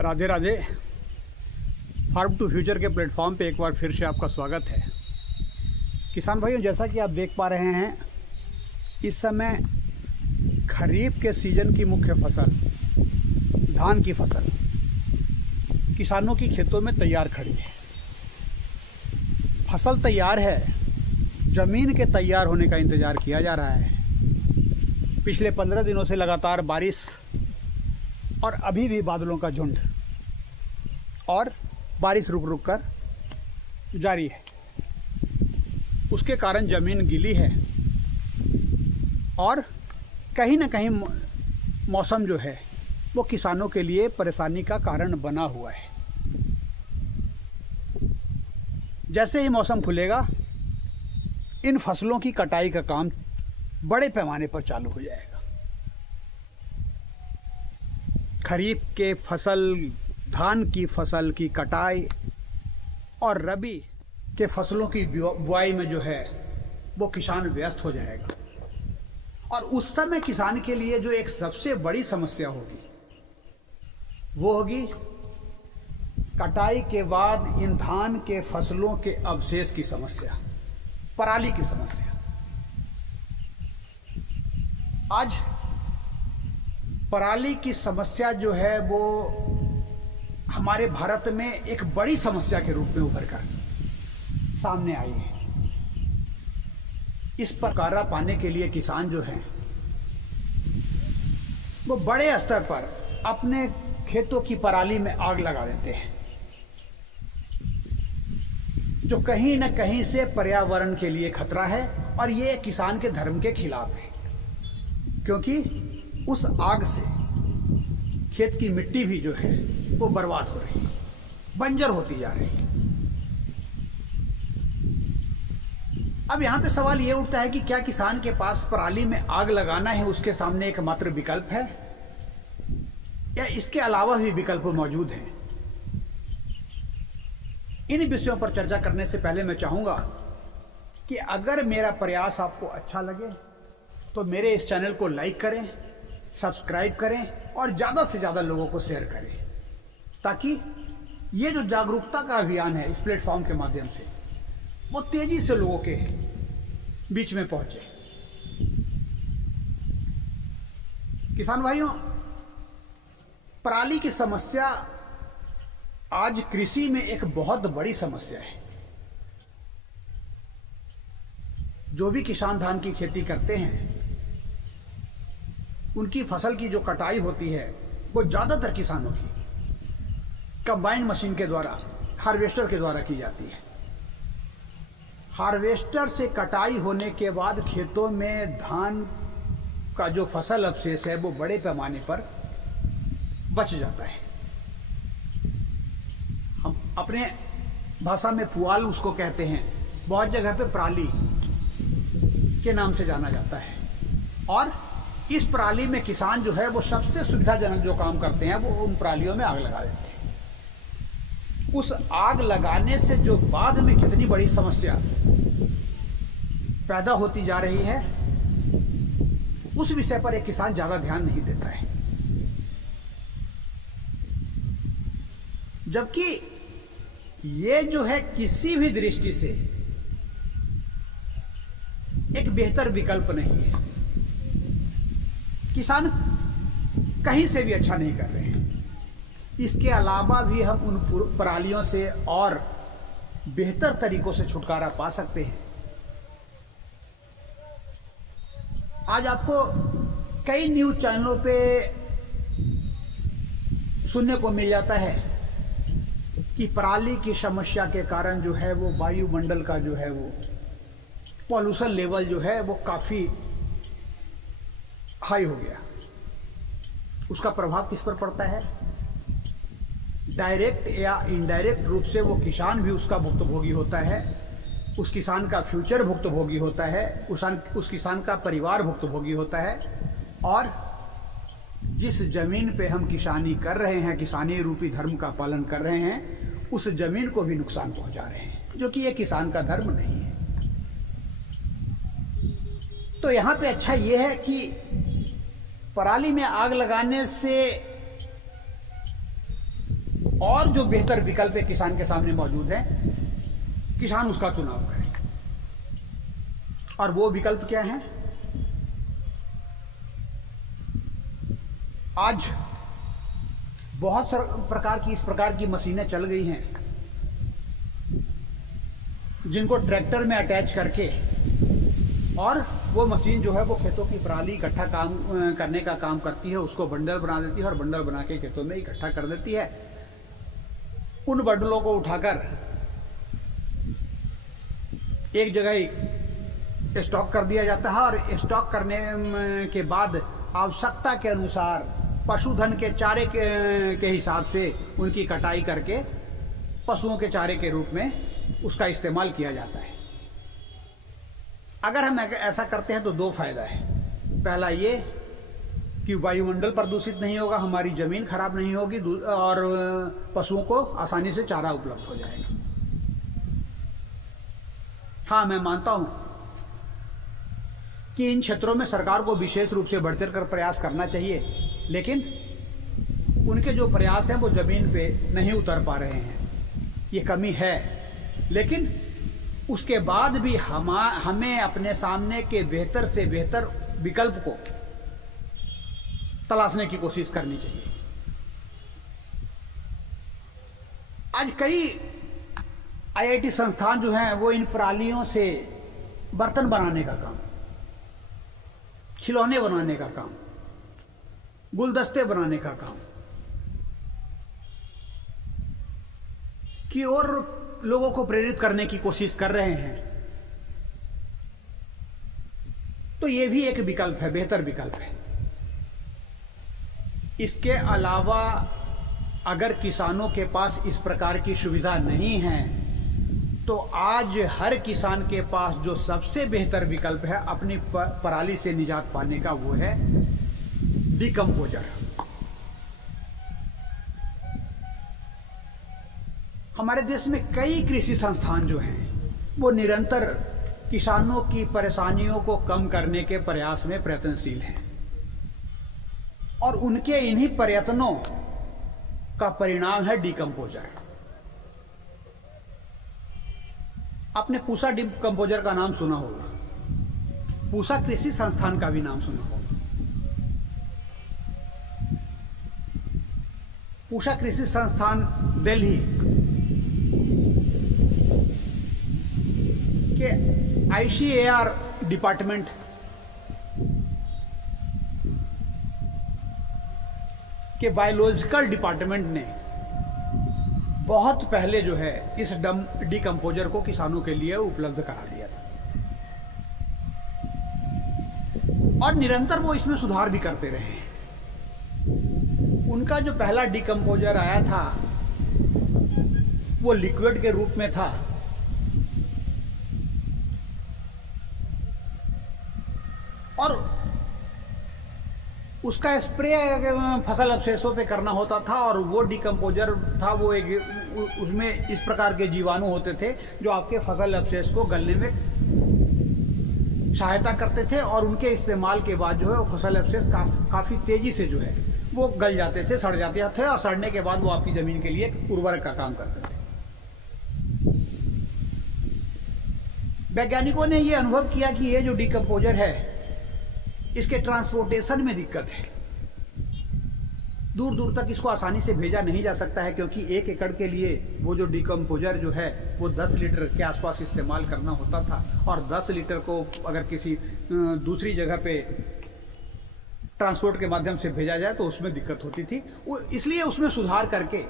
Radhe Radhe. Farm to future के platform पे एक बार फिर से आपका स्वागत है। किसान भाइयों, जैसा कि आप देख पा रहे हैं, इस समय खरीफ के सीजन की मुख्य फसल धान की फसल किसानों की खेतों में तैयार खड़ी है। फसल तैयार है, ज़मीन के तैयार होने का इंतज़ार किया जा रहा है। पिछले 15 दिनों से लगातार बारिश और अभी भी बादलों का झुंड और बारिश रुक रुक कर जारी है। उसके कारण ज़मीन गीली है और कहीं ना कहीं मौसम जो है वो किसानों के लिए परेशानी का कारण बना हुआ है। जैसे ही मौसम खुलेगा, इन फसलों की कटाई का काम बड़े पैमाने पर चालू हो जाएगा। खरीफ के फसल, धान की फसल की कटाई और रबी के फसलों की बुआई में जो है वो किसान व्यस्त हो जाएगा। और उस समय किसान के लिए जो एक सबसे बड़ी समस्या होगी वो होगी कटाई के बाद इन धान के फसलों के अवशेष की समस्या, पराली की समस्या। आज पराली की समस्या जो है वो हमारे भारत में एक बड़ी समस्या के रूप में उभर कर सामने आई है। इस पर छुटकारा पाने के लिए किसान जो हैं वो बड़े स्तर पर अपने खेतों की पराली में आग लगा देते हैं, जो कहीं न कहीं से पर्यावरण के लिए खतरा है और ये किसान के धर्म के खिलाफ है, क्योंकि उस आग से खेत की मिट्टी भी जो है वो बर्बाद हो रही है, बंजर होती जा रही है। अब यहां पे सवाल ये उठता है कि क्या किसान के पास पराली में आग लगाना है उसके सामने एकमात्र विकल्प है, या इसके अलावा भी विकल्प मौजूद हैं। इन विषयों पर चर्चा करने से पहले मैं चाहूंगा कि अगर मेरा प्रयास आपको अच्छा लगे तो मेरे इस चैनल को लाइक करें, सब्सक्राइब करें और ज़्यादा से ज़्यादा लोगों को शेयर करें, ताकि ये जो जागरूकता का अभियान है इस प्लेटफॉर्म के माध्यम से वो तेजी से लोगों के बीच में पहुंचे। किसान भाइयों, पराली की समस्या आज कृषि में एक बहुत बड़ी समस्या है। जो भी किसान धान की खेती करते हैं, उनकी फसल की जो कटाई होती है वो ज़्यादातर किसानों की कंबाइन मशीन के द्वारा, हार्वेस्टर के द्वारा की जाती है। हार्वेस्टर से कटाई होने के बाद खेतों में धान का जो फसल अवशेष है वो बड़े पैमाने पर बच जाता है। हम अपने भाषा में पुआल उसको कहते हैं, बहुत जगह पे पराली के नाम से जाना जाता है। और इस पराली में किसान जो है वो सबसे सुविधाजनक जो काम करते हैं वो उन परालियों में आग लगा देते हैं। उस आग लगाने से जो बाद में कितनी बड़ी समस्या पैदा होती जा रही है, उस विषय पर एक किसान ज्यादा ध्यान नहीं देता है। जबकि ये जो है किसी भी दृष्टि से एक बेहतर विकल्प नहीं है। किसान कहीं से भी अच्छा नहीं कर रहे हैं। इसके अलावा भी हम उन परालियों से और बेहतर तरीकों से छुटकारा पा सकते हैं। आज आपको कई न्यूज चैनलों पे सुनने को मिल जाता है कि पराली की समस्या के कारण जो है वो वायुमंडल का जो है वो पॉल्यूशन लेवल जो है वो काफी हाई हो गया। उसका प्रभाव किस पर पड़ता है? डायरेक्ट या इनडायरेक्ट रूप से वो किसान भी उसका भुक्तभोगी होता है, उस किसान का फ्यूचर भुक्तभोगी होता है, उस किसान का परिवार भुक्तभोगी होता है। और जिस जमीन पे हम किसानी कर रहे हैं, किसानी रूपी धर्म का पालन कर रहे हैं, उस जमीन को भी नुकसान पहुंचा रहे हैं, जो कि ये किसान का धर्म नहीं है। तो यहां पे अच्छा ये है कि पराली में आग लगाने से और जो बेहतर विकल्प किसान के सामने मौजूद है, किसान उसका चुनाव करे। और वो विकल्प क्या है? आज बहुत इस प्रकार की मशीनें चल गई हैं जिनको ट्रैक्टर में अटैच करके, और वो मशीन जो है वो खेतों की पराली इकट्ठा करने का काम करती है, उसको बंडल बना देती है और बंडल बना के खेतों में इकट्ठा कर देती है। उन बंडलों को उठाकर एक जगह स्टॉक कर दिया जाता है, और स्टॉक करने के बाद आवश्यकता के अनुसार पशुधन के चारे के हिसाब से उनकी कटाई करके पशुओं के चारे के रूप में उसका इस्तेमाल किया जाता है। अगर हम ऐसा करते हैं तो दो फायदा है। पहला ये कि वायुमंडल प्रदूषित नहीं होगा, हमारी जमीन खराब नहीं होगी, और पशुओं को आसानी से चारा उपलब्ध हो जाएगा। हाँ, मैं मानता हूं कि इन क्षेत्रों में सरकार को विशेष रूप से बढ़ चढ़ कर प्रयास करना चाहिए, लेकिन उनके जो प्रयास हैं वो जमीन पे नहीं उतर पा रहे हैं, ये कमी है। लेकिन उसके बाद भी हमें अपने सामने के बेहतर से बेहतर विकल्प को तलाशने की कोशिश करनी चाहिए। आज कई आईआईटी संस्थान जो हैं वो इन परालियों से बर्तन बनाने का काम, खिलौने बनाने का काम, गुलदस्ते बनाने का काम की ओर लोगों को प्रेरित करने की कोशिश कर रहे हैं। तो ये भी एक विकल्प है, बेहतर विकल्प है। इसके अलावा अगर किसानों के पास इस प्रकार की सुविधा नहीं है तो आज हर किसान के पास जो सबसे बेहतर विकल्प है अपनी पराली से निजात पाने का, वो है डिकम्पोजर। हमारे देश में कई कृषि संस्थान जो हैं वो निरंतर किसानों की परेशानियों को कम करने के प्रयास में प्रयत्नशील हैं, और उनके इन्हीं प्रयत्नों का परिणाम है डिकम्पोजर। आपने पूसा डिकम्पोजर का नाम सुना होगा, पूसा कृषि संस्थान का भी नाम सुना होगा। पूसा कृषि संस्थान दिल्ली के ICAR डिपार्टमेंट के बायोलॉजिकल डिपार्टमेंट ने बहुत पहले जो है इस डिकम्पोजर को किसानों के लिए उपलब्ध करा दिया था, और निरंतर वो इसमें सुधार भी करते रहे हैं। उनका जो पहला डिकम्पोजर आया था वो लिक्विड के रूप में था, और उसका स्प्रे फसल अवशेषों पे करना होता था, और वो डिकम्पोजर था वो उसमें इस प्रकार के जीवाणु होते थे जो आपके फसल अवशेष को गलने में सहायता करते थे, और उनके इस्तेमाल के बाद जो है वो फसल अवशेष काफी तेजी से जो है वो गल जाते थे, सड़ जाते थे, और सड़ने के बाद वो आपकी जमीन के लिए उर्वरक का काम करते थे। वैज्ञानिकों ने ये अनुभव किया कि ये जो डिकम्पोजर है इसके ट्रांसपोर्टेशन में दिक्कत है, दूर दूर तक इसको आसानी से भेजा नहीं जा सकता है, क्योंकि 1 एकड़ के लिए वो जो डिकम्पोजर जो है वो 10 लीटर के आसपास इस्तेमाल करना होता था, और 10 लीटर को अगर किसी दूसरी जगह पे ट्रांसपोर्ट के माध्यम से भेजा जाए तो उसमें दिक्कत होती थी। इसलिए उसमें सुधार करके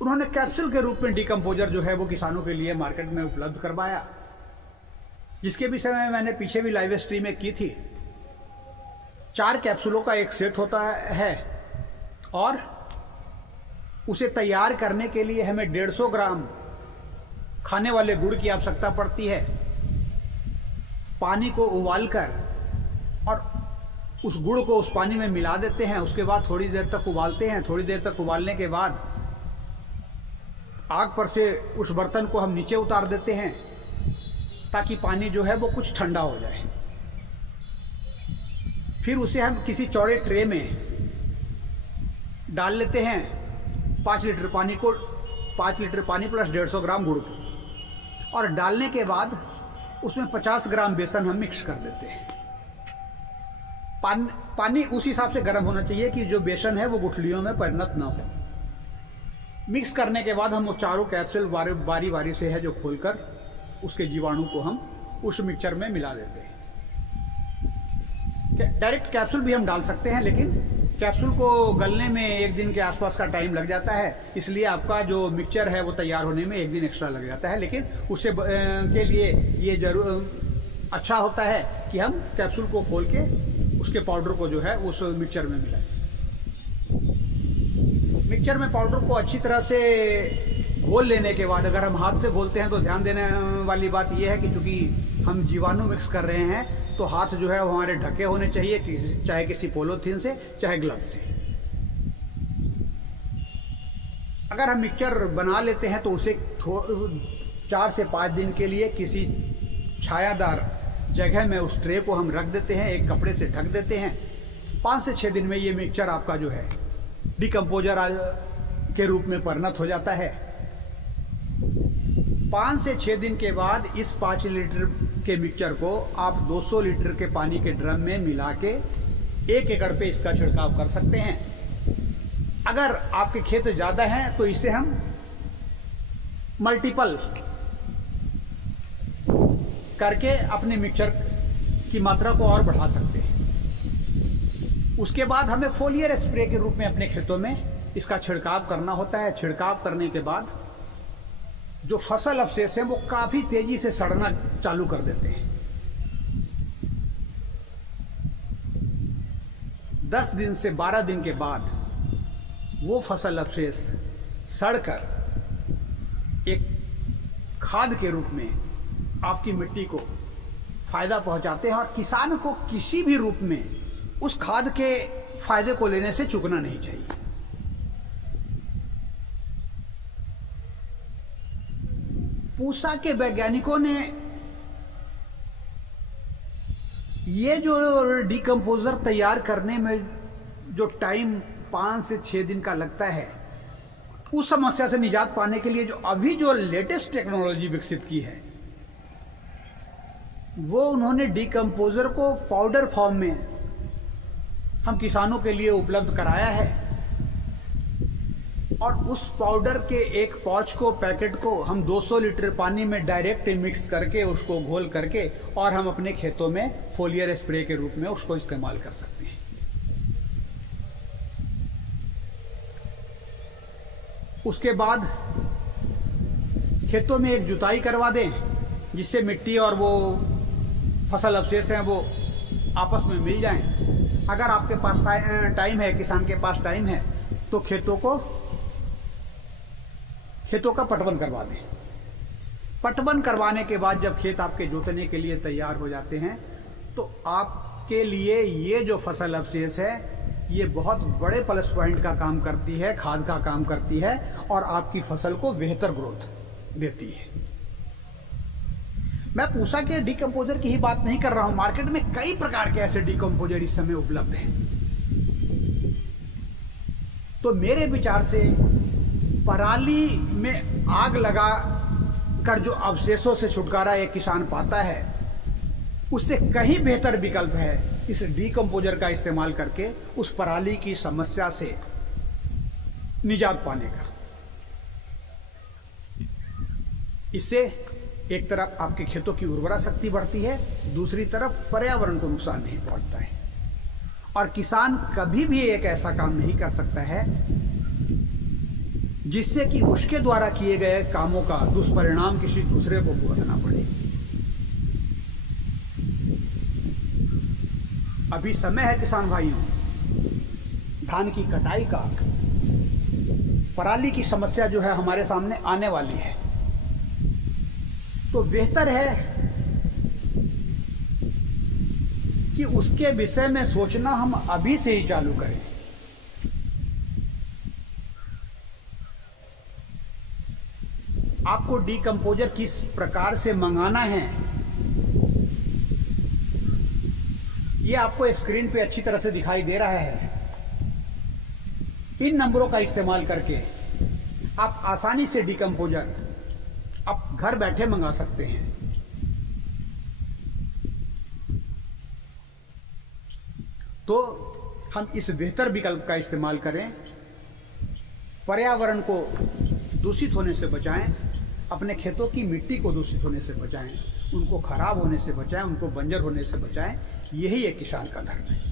उन्होंने कैप्सूल के रूप में डिकम्पोजर जो है वो किसानों के लिए मार्केट में उपलब्ध करवाया, जिसके विषय में मैंने पीछे भी लाइव स्ट्रीम में की थी। 4 कैप्सूलों का एक सेट होता है, और उसे तैयार करने के लिए हमें 150 ग्राम खाने वाले गुड़ की आवश्यकता पड़ती है। पानी को उबालकर और उस गुड़ को उस पानी में मिला देते हैं, उसके बाद थोड़ी देर तक उबालते हैं। थोड़ी देर तक उबालने के बाद आग पर से उस बर्तन को हम नीचे उतार देते हैं ताकि पानी जो है वो कुछ ठंडा हो जाए। फिर उसे हम किसी चौड़े ट्रे में डाल लेते हैं 5 लीटर पानी को, 5 लीटर पानी प्लस 150 ग्राम गुड़, और डालने के बाद उसमें 50 ग्राम बेसन हम मिक्स कर देते हैं। पानी उस हिसाब से गर्म होना चाहिए कि जो बेसन है वो गुठलियों में परिणत ना हो। मिक्स करने के बाद हम वो चारों कैप्सूल बारी बारी से है जो खोलकर उसके जीवाणु को हम उस मिक्सचर में मिला देते हैं। डायरेक्ट कैप्सूल भी हम डाल सकते हैं, लेकिन कैप्सूल को गलने में 1 दिन के आसपास का टाइम लग जाता है, इसलिए आपका जो मिक्सचर है वो तैयार होने में 1 दिन एक्स्ट्रा लग जाता है। लेकिन उससे के लिए ये जरूर अच्छा होता है कि हम कैप्सूल को खोल के उसके पाउडर को जो है उस मिक्सचर में मिलाएं। मिक्सचर में पाउडर को अच्छी तरह से घोल लेने के बाद, अगर हम हाथ से घोलते हैं तो ध्यान देने वाली बात यह है कि चूंकि हम जीवाणु मिक्स कर रहे हैं तो हाथ जो है वो हमारे ढके होने चाहिए, चाहे किसी पॉलीथीन से चाहे ग्लव से। अगर हम मिक्सचर बना लेते हैं तो उसे 4 से 5 दिन के लिए किसी छायादार जगह में उस ट्रे को हम रख देते हैं, एक कपड़े से ढक देते हैं। 5 से 6 दिन में ये मिक्सचर आपका जो है डिकम्पोजर के रूप में परिणत हो जाता है। 5 से 6 दिन के बाद इस 5 लीटर के मिक्सचर को आप 200 लीटर के पानी के ड्रम में मिला के 1 एकड़ पे इसका छिड़काव कर सकते हैं। अगर आपके खेत ज्यादा हैं तो इसे हम मल्टीपल करके अपने मिक्सचर की मात्रा को और बढ़ा सकते हैं। उसके बाद हमें फोलियर स्प्रे के रूप में अपने खेतों में इसका छिड़काव करना होता है। छिड़काव करने के बाद जो फसल अवशेष है वो काफी तेजी से सड़ना चालू कर देते हैं। 10 दिन से 12 दिन के बाद वो फसल अवशेष सड़कर एक खाद के रूप में आपकी मिट्टी को फायदा पहुंचाते हैं, और किसान को किसी भी रूप में उस खाद के फायदे को लेने से चूकना नहीं चाहिए। पूसा के वैज्ञानिकों ने ये जो डिकम्पोजर तैयार करने में जो टाइम 5 से 6 दिन का लगता है, उस समस्या से निजात पाने के लिए जो अभी जो लेटेस्ट टेक्नोलॉजी विकसित की है, वो उन्होंने डिकम्पोजर को पाउडर फॉर्म में हम किसानों के लिए उपलब्ध कराया है। और उस पाउडर के एक पाउच को, पैकेट को हम 200 लीटर पानी में डायरेक्ट मिक्स करके उसको घोल करके और हम अपने खेतों में फोलियर स्प्रे के रूप में उसको इस्तेमाल कर सकते हैं। उसके बाद खेतों में एक जुताई करवा दें, जिससे मिट्टी और वो फसल अवशेष हैं वो आपस में मिल जाएं। अगर आपके पास टाइम है, किसान के पास टाइम है, तो खेतों का पटवन करवा दें। पटवन करवाने के बाद जब खेत आपके जोतने के लिए तैयार हो जाते हैं, तो आपके लिए ये जो फसल अवशेष है ये बहुत बड़े प्लस पॉइंट का काम करती है, खाद का काम करती है, और आपकी फसल को बेहतर ग्रोथ देती है। मैं पूसा के डिकम्पोजर की ही बात नहीं कर रहा हूं, मार्केट में कई प्रकार के ऐसे डिकम्पोजर इस समय उपलब्ध हैं। तो मेरे विचार से पराली में आग लगा कर जो अवशेषों से छुटकारा एक किसान पाता है, उससे कहीं बेहतर विकल्प है इस डिकम्पोजर का इस्तेमाल करके उस पराली की समस्या से निजात पाने का। इससे एक तरफ आपके खेतों की उर्वरा शक्ति बढ़ती है, दूसरी तरफ पर्यावरण को नुकसान नहीं पहुंचता है, और किसान कभी भी एक ऐसा काम नहीं कर सकता है जिससे कि उसके द्वारा किए गए कामों का दुष्परिणाम किसी दूसरे को भुगतना पड़े। अभी समय है किसान भाइयों, धान की कटाई का। पराली की समस्या जो है हमारे सामने आने वाली है, तो बेहतर है कि उसके विषय में सोचना हम अभी से ही चालू करें। आपको डिकम्पोजर किस प्रकार से मंगाना है, ये आपको स्क्रीन पे अच्छी तरह से दिखाई दे रहा है। इन नंबरों का इस्तेमाल करके आप आसानी से डिकम्पोजर आप घर बैठे मंगा सकते हैं। तो हम इस बेहतर विकल्प का इस्तेमाल करें, पर्यावरण को दूषित होने से बचाएं, अपने खेतों की मिट्टी को दूषित होने से बचाएं, उनको खराब होने से बचाएं, उनको बंजर होने से बचाएं। यही एक किसान का धर्म है।